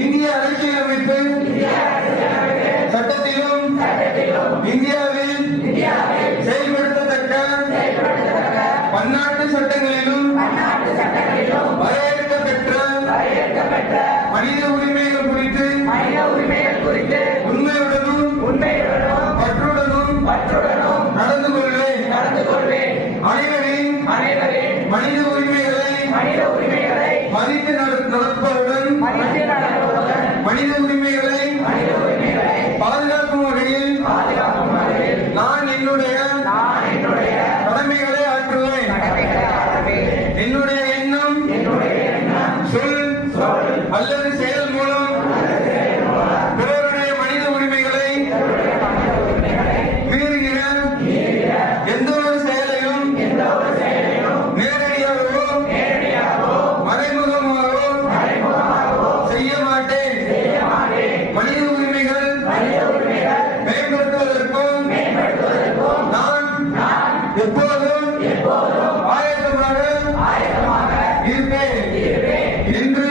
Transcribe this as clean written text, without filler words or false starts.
இந்திய அரசியலமைப்பு சட்டத்திலும் இந்தியாவில் செயல்படுத்தத்தக்க பன்னாட்டு சட்டங்களிலும் வரையறுக்கப்பெற்ற மனித உரிமைகள் குறித்து உண்மையுடனும் பற்றுடனும் நடந்து கொள்வேன். அனைவரின் மனித உரிமைகளை மதித்து நடப்பதுடன் மனித உரிமைகளை பாதுகாக்கும் வகையில் நான் என்னுடைய கடமைகளை ஆற்றுவேன். என்னுடைய எண்ணம், சொல் அல்லது செயல் மூலம் பிறருடைய மனித உரிமைகளை மீறுகிற எந்த ஒரு செயலையும் நேரடியாகவோ மறைமுகமாகவோ செய்ய மாட்டேன். மனித உரிமைகள் மேம்படுத்துவதற்கும் நான் எப்போதும் ஆயத்தமாக இருப்பேன் என்று